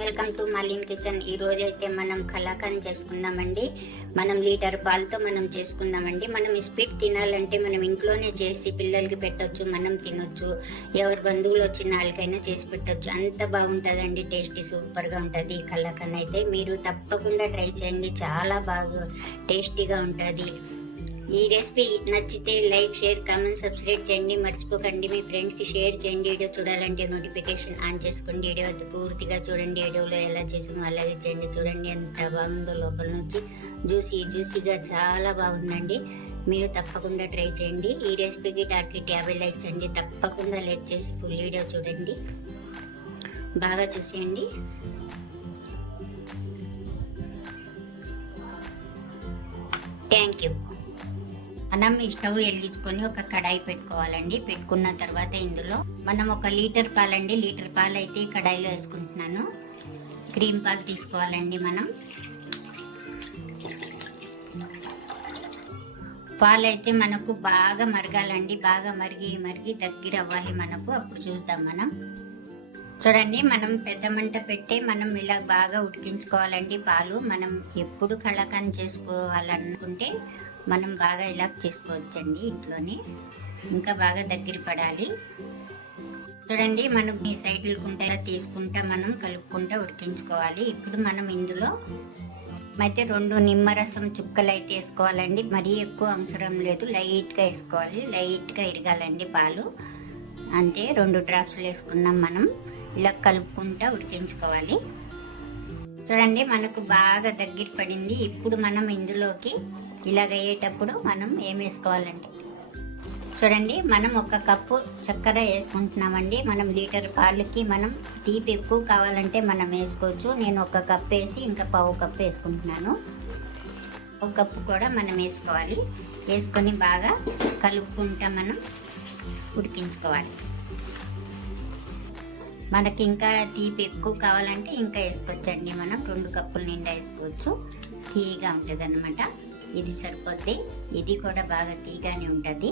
Welcome to మలిన్ kitchen. ఈ రోజు అయితే మనం కలాకండ్ చేసుకుందామండి. మనం లీటర్ పాలతో మనం చేసుకుందామండి. మనం స్వీట్ తినాలంటే మనం ఇంట్లోనే చేసి పిల్లలకి పెట్టొచ్చు, మనం తినొచ్చు, ఎవరి బంధువులు వచ్చిన వాళ్ళకైనా చేసి పెట్టొచ్చు. అంత బాగుంటుందండి, టేస్టీ సూపర్గా ఉంటుంది. ఈ కలాకండ్ అయితే మీరు తప్పకుండా ట్రై చేయండి, చాలా బాగా టేస్టీగా ఉంటుంది. ఈ రెసిపీ నచ్చితే లైక్, షేర్, కామెంట్, సబ్స్క్రైబ్ చేయండి. మర్చిపోకండి మీ ఫ్రెండ్స్కి షేర్ చేయండి. వీడియో చూడాలంటే నోటిఫికేషన్ ఆన్ చేసుకోండి. వీడియో పూర్తిగా చూడండి. వీడియోలో ఎలా చేసామో అలాగే చేయండి. చూడండి ఎంత బాగుందో, లోపల నుంచి జ్యూసీగా చాలా బాగుందండి. మీరు తప్పకుండా ట్రై చేయండి. ఈ రెసిపీకి టార్గెట్ 50 లైక్స్ అండి. తప్పకుండా లైక్ చేసి ఫుల్ వీడియో చూడండి, బాగా చూసేయండి. Thank you. మనం ఈ స్టవ్ వెలిగించుకొని ఒక కడాయి పెట్టుకోవాలండి. పెట్టుకున్న తర్వాత ఇందులో మనం 1 లీటర్ పాలండి, లీటర్ పాలు అయితే ఈ కడాయిలో వేసుకుంటున్నాను. క్రీమ్ పాలు తీసుకోవాలండి. మనం పాలు అయితే మనకు బాగా మరగాలండి, బాగా మరిగి దగ్గర అవ్వాలి మనకు. అప్పుడు చూద్దాం. మనం చూడండి, మనం పెద్ద మంట పెట్టి మనం ఇలా బాగా ఉడికించుకోవాలండి పాలు. మనం ఎప్పుడు కలాకండ్ చేసుకోవాలనుకుంటే మనం బాగా ఇలా చేసుకోవచ్చండి ఇంట్లోనే. ఇంకా బాగా దగ్గర పడాలి. చూడండి, మనకు ఈ సైడ్లుకుంటా తీసుకుంటా మనం కలుపుకుంటా ఉడికించుకోవాలి. ఇప్పుడు మనం ఇందులో అయితే 2 నిమ్మరసం చుక్కలు అయితే వేసుకోవాలండి. మరీ ఎక్కువ అవసరం లేదు, లైట్గా వేసుకోవాలి. లైట్గా ఇరగాలండి పాలు, అంతే. 2 డ్రాప్స్లు వేసుకున్నాం. మనం ఇలా కలుపుకుంటా ఉడికించుకోవాలి. చూడండి, మనకు బాగా దగ్గర పడింది. ఇప్పుడు మనం ఇందులోకి ఇలాగ అయ్యేటప్పుడు మనం ఏం వేసుకోవాలంటే, చూడండి, మనం 1 కప్పు చక్కెర వేసుకుంటున్నామండి. మనం లీటర్ పాలకి మనం తీపి ఎక్కువ కావాలంటే మనం వేసుకోవచ్చు. నేను 1 కప్పు వేసి ఇంకా 1/2 కప్పు వేసుకుంటున్నాను. 1 కప్పు కూడా మనం వేసుకోవాలి. వేసుకొని బాగా కలుపుకుంటా మనం ఉడికించుకోవాలి. మనకి ఇంకా తీపి ఎక్కువ కావాలంటే ఇంకా వేసుకోవచ్చండి. మనం 2 కప్పుల నిండా వేసుకోవచ్చు. తీయగా ఉంటుంది అన్నమాట. ఇది సరిపోద్ది. ఇది కూడా బాగా తీగానే ఉంటుంది.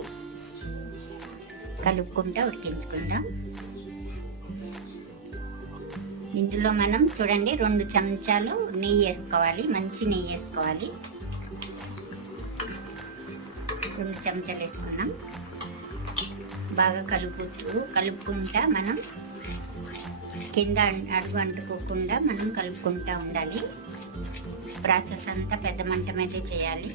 కలుపుకుంటా ఉడికించుకుందాం. ఇందులో మనం చూడండి 2 చెంచాలు నెయ్యి వేసుకోవాలి. మంచి నెయ్యి వేసుకోవాలి. 2 చెంచాలు వేసుకున్నాం. బాగా కలుపుకుంటా మనం కింద అడుగు అంటుకోకుండా మనం కలుపుకుంటూ ఉండాలి. ప్రాసెస్ అంతా పెద్ద మంట మీద చేయాలి.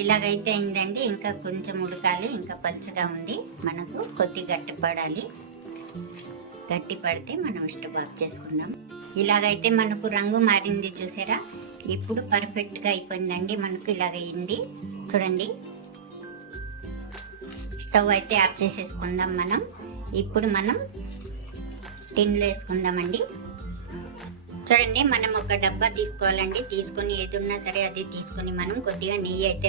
ఇలాగైతే అయిందండి. ఇంకా కొంచెం ఉడకాలి, ఇంకా పలుచగా ఉంది. మనకు కొద్ది గట్టి పడాలి. గట్టి పడితే మనం స్టవ్ ఆఫ్ చేసుకుందాం. ఇలాగైతే మనకు రంగు మారింది, చూసారా? ఇప్పుడు పర్ఫెక్ట్గా అయిపోయిందండి. మనకు ఇలాగైంది. చూడండి, స్టవ్ అయితే ఆఫ్ చేసేసుకుందాం. మనం ఇప్పుడు మనం టిన్లో వేసుకుందామండి. చూడండి, మనం 1 డబ్బా తీసుకోవాలండి. తీసుకొని ఏదున్నా సరే అది తీసుకొని మనం కొద్దిగా నెయ్యి అయితే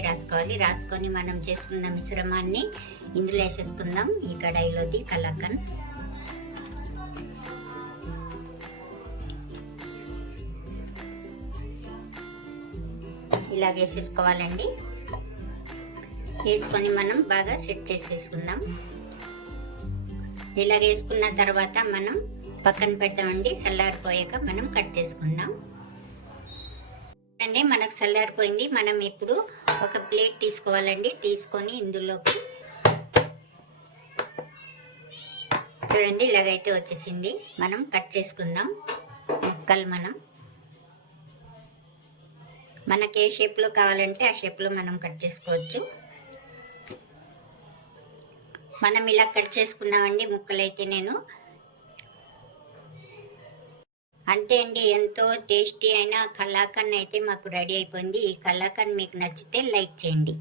రాసుకొని మనం చేసుకున్న మిశ్రమాన్ని ఇందులో వేసేసుకుందాం. ఈ కడాయిలోది కలాకండ్ ఇలాగ వేసేసుకోవాలండి. వేసుకొని మనం బాగా సెట్ చేసేసుకుందాం. ఇలాగ వేసుకున్న తర్వాత మనం పక్కన పెడతామండి. చల్లారిపోయాక మనం కట్ చేసుకుందాం. అంటే మనకు చల్లారిపోయింది. మనం ఇప్పుడు ఒక ప్లేట్ తీసుకోవాలండి. తీసుకొని ఇందులోకి చూడండి ఇలాగైతే వచ్చేసింది. మనం కట్ చేసుకుందాం ముక్కలు. మనకి ఏ షేప్లో కావాలంటే ఆ షేప్లో మనం కట్ చేసుకోవచ్చు. మనం ఇలా కట్ చేసుకున్నామండి ముక్కలైతే. నేను అంతే అండి, ఎంతో టేస్టీ అయిన కలాకండ్ అయితే మాకు రెడీ అయిపోయింది. ఈ కలాకండ్ మీకు నచ్చితే లైక్ చేయండి.